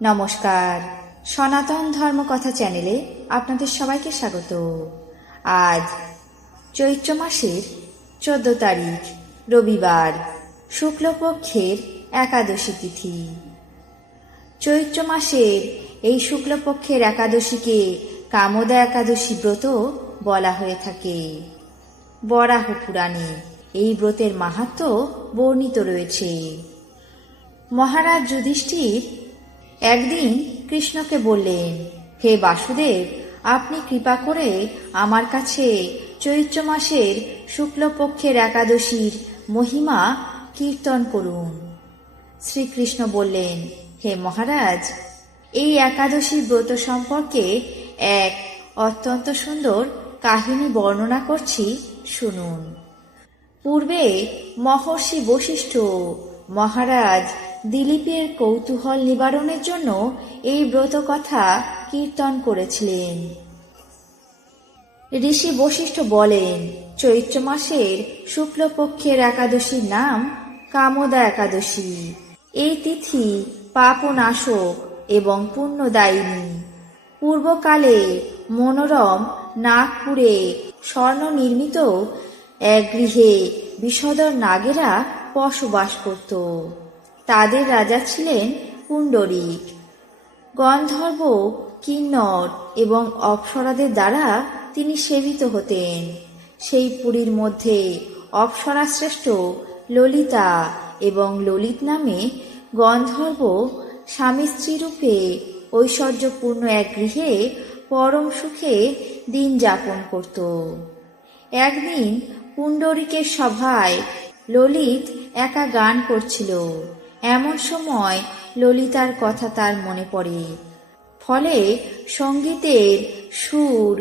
নমস্কার, সনাতন ধর্মকথা চ্যানেলে আপনাদের সবাইকে স্বাগত। আজ চৈত্র মাসের 14 তারিখ রবিবার, শুক্লপক্ষের একাদশী তিথি। চৈত্র মাসের এই শুক্লপক্ষের একাদশীকে কামদা একাদশী ব্রত বলা হয়ে থাকে। বরাহ পুরাণে এই ব্রতের মাহাত্ম্য বর্ণিত রয়েছে। মহারাজ যুধিষ্ঠির একদিন কৃষ্ণকে বললেন, হে বাসুদেব, আপনি কৃপা করে আমার কাছে চৈত্র মাসের শুক্লপক্ষের একাদশীর মহিমা কীর্তন করুন। শ্রীকৃষ্ণ বললেন, হে মহারাজ, এই একাদশী ব্রত সম্পর্কে এক অত্যন্ত সুন্দর কাহিনী বর্ণনা করছি, শুনুন। পূর্বে মহর্ষি বশিষ্ঠ মহারাজ দিলীপের কৌতূহল নিবারণের জন্য এই ব্রত কথা কীর্তন করেছিলেন। ঋষি বশিষ্ঠ বলেন, চৈত্র মাসের শুক্লপক্ষের একাদশীর নাম কামদা একাদশী। এই তিথি পাপনাশক এবং পুণ্যদায়িনী। পূর্বকালে মনোরম নাগপুরে স্বর্ণ নির্মিত এক গৃহে বিষধর নাগেরা বসবাস করত। তাদের রাজা ছিলেন পুণ্ডরীক। গন্ধর্ব, কিন্নর এবং অপ্সরাদের দ্বারা তিনি সেবিত হতেন। সেই পুরীর মধ্যে অপ্সরা শ্রেষ্ঠ ললিতা এবং ললিত নামে গন্ধর্ব স্বামী স্ত্রী রূপে ঐশ্বর্যপূর্ণ এক গৃহে পরম সুখে দিন যাপন করত। একদিন পুণ্ডরীকের সভায় ললিত একা গান করছিল। এমন সময় ললিতার কথা তার মনে পড়ে। ফলে সঙ্গীতের সুর,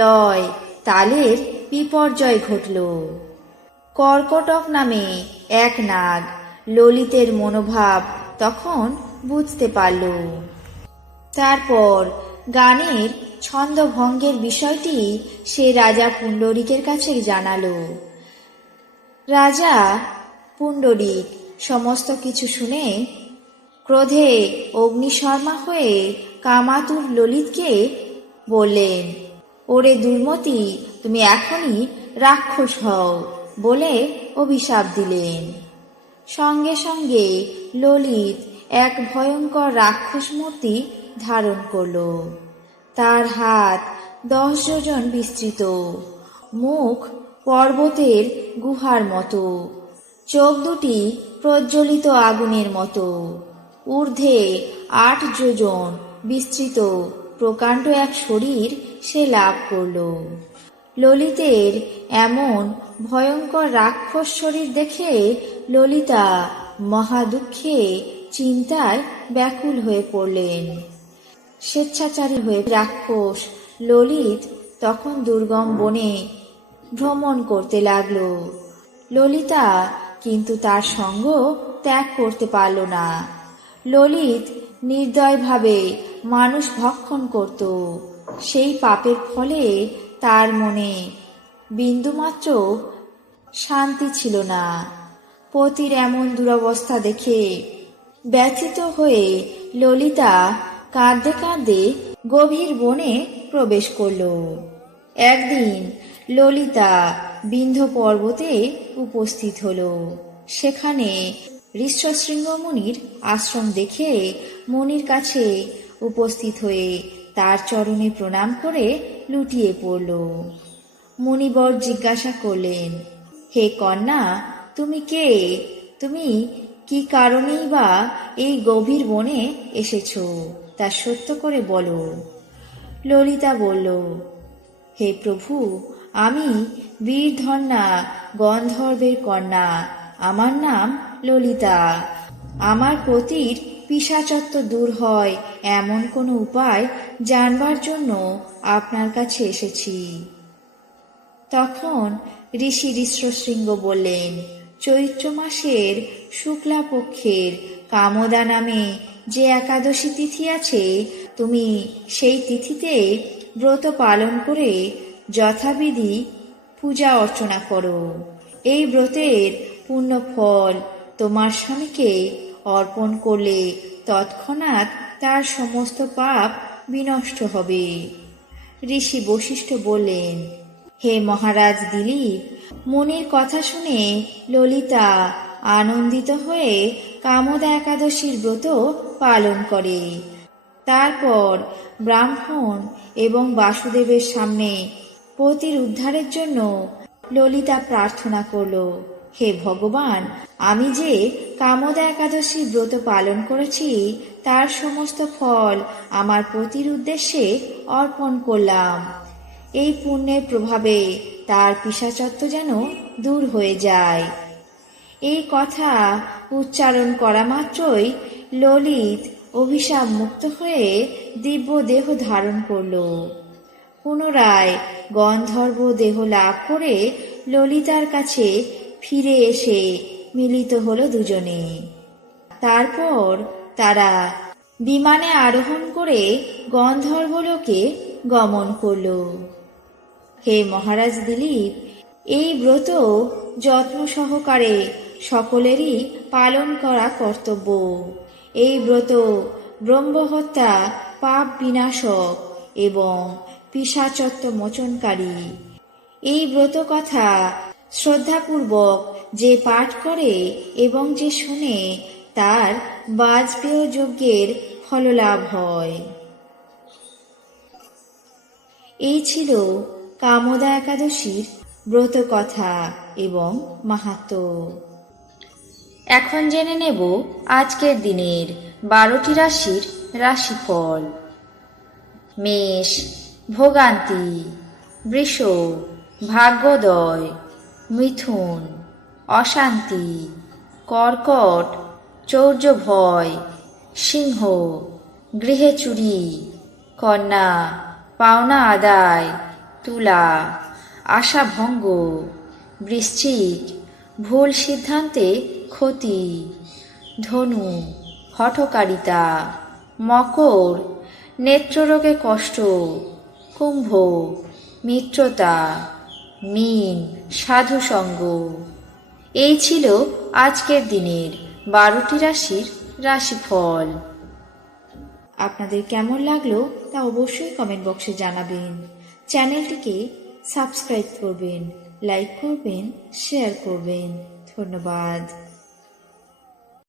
লয়, তালের বিপর্যয় ঘটল। কর্কটক নামে এক নাগ ললিতের মনোভাব তখন বুঝতে পারল। তারপর গানের ছন্দভঙ্গের বিষয়টি সে রাজা পুণ্ডরীকের কাছে জানালো। রাজা পুণ্ডরীক সমস্ত কিছু শুনে ক্রোধে অগ্নিশর্মা হয়ে কামাতুর ললিতকে বললেন, ওরে দুর্মতি, তুমি এখনই রাক্ষস হও বলে অভিশাপ দিলেন। সঙ্গে সঙ্গে ললিত এক ভয়ঙ্কর রাক্ষস মূর্তি ধারণ করল। তার হাত 10 যোজন বিস্তৃত, মুখ পর্বতের গুহার মতো, চোখ দুটি প্রজ্বলিত আগুনের মতো, ঊর্ধ্বে 8 যোজন বিস্তৃত প্রকাণ্ড এক শরীর সে লাভ করল। ললিতের এমন ভয়ঙ্কর রাক্ষস শরীর দেখে ললিতা মহাদুঃখে চিন্তায় ব্যাকুল হয়ে পড়লেন। স্বেচ্ছাচারী হয়ে রাক্ষস ললিত তখন দুর্গম বনে ভ্রমণ করতে লাগল। ললিতা কিন্তু তার সঙ্গ ত্যাগ করতে পারল না। ললিত নির্দয়ভাবে মানুষ ভক্ষণ করত। সেই পাপের ফলে তার মনে বিন্দুমাত্র শান্তি ছিল না। পতির এমন দুরবস্থা দেখে ব্যথিত হয়ে ললিতা কাঁদতে কাঁদতে গভীর বনে প্রবেশ করল। একদিন ললিতা বিন্ধ্য পর্বতে উপস্থিত হল। সেখানে ঋষ্যশৃঙ্গ মুনির আশ্রম দেখে মুনির কাছে উপস্থিত হয়ে তার চরণে প্রণাম করে লুটিয়ে পড়ল। মুনিবর জিজ্ঞাসা করলেন, হে কন্যা, তুমি কে? তুমি কি কারণেই বা এই গভীর বনে এসেছ, তা সত্য করে বলো। ললিতা বলল, হে প্রভু, আমি বীরধন্যা গন্ধর্বের কন্যা। আমার নাম ললিতা। আমার পতির পিশাচত্ব দূর হয় এমন কোনো উপায় জানবার জন্য আপনার কাছে এসেছি। তখন ঋষি ঋষ্যশৃঙ্গ বললেন, চৈত্র মাসের শুক্লাপক্ষের কামদা নামে যে একাদশী তিথি আছে, তুমি সেই তিথিতে ব্রত পালন করে যথাবিধি পূজা অর্চনা করো। এই ব্রতের পূর্ণ ফল তোমার স্বামীকে অর্পণ করলে তৎক্ষণাৎ তার সমস্ত পাপ বিনষ্ট হবে। ঋষি বশিষ্ঠ বললেন, হে মহারাজ দিলীপ, মুনির কথা শুনে ললিতা আনন্দিত হয়ে কামদা একাদশীর ব্রত পালন করে। তারপর ব্রাহ্মণ এবং বাসুদেবের সামনে পতির উদ্ধারের জন্য ললিতা প্রার্থনা করল, হে ভগবান, আমি যে কামদা একাদশী ব্রত পালন করেছি তার সমস্ত ফল আমার পতির উদ্দেশ্যে অর্পণ করলাম। এই পুণ্যের প্রভাবে তার পিশাচত্ব যেন দূর হয়ে যায়। এই কথা উচ্চারণ করা মাত্রই ললিত অভিশাপ মুক্ত হয়ে দিব্য দেহ ধারণ করল। পুনরায় গন্ধর্ব দেহ লাভ করে ললিতার কাছে ফিরে এসে মিলিত হলো দুজনে। তারপর তারা বিমানে আরোহণ করে গন্ধর্বলোকে গমন করল। হে মহারাজ দিলীপ, এই ব্রত যত্ন সহকারে সকলেরই পালন করা কর্তব্য। এই ব্রত ব্রহ্মহত্যা, পাপ বিনাশক এবং পিশাচত্ব মোচনকারী। এই ব্রত কথা শ্রদ্ধাপূর্বক যে পাঠ করে এবং যে শুনে তার বাজপেয় যজ্ঞের ফললাভ হয়। এই ছিল কামদা একাদশীর ব্রত কথা এবং মাহাত্ম্য। এখন জেনে নেব আজকের দিনের 12টি রাশির রাশিফল। মেষ ভোগান্তি, বৃষ ভাগ্যোদয়, মিথুন অশান্তি, কর্কট চৌর্য ভয়, সিংহ গৃহে চুরি, কন্যা পাওনা আদায়, তুলা আশাভঙ্গ, বৃশ্চিক ভুল সিদ্ধান্তে ক্ষতি, ধনু হঠকারিতা, মকর নেত্ররোগে কষ্ট, কুম্ভ মিত্রতা, মীন সাধুসঙ্গ। এই ছিল আজকের দিনের 12টি রাশির রাশিফল। আপনাদের কেমন লাগলো তা অবশ্যই কমেন্ট বক্সে জানাবেন। চ্যানেলটিকে সাবস্ক্রাইব করবেন, লাইক করবেন, শেয়ার করবেন। ধন্যবাদ।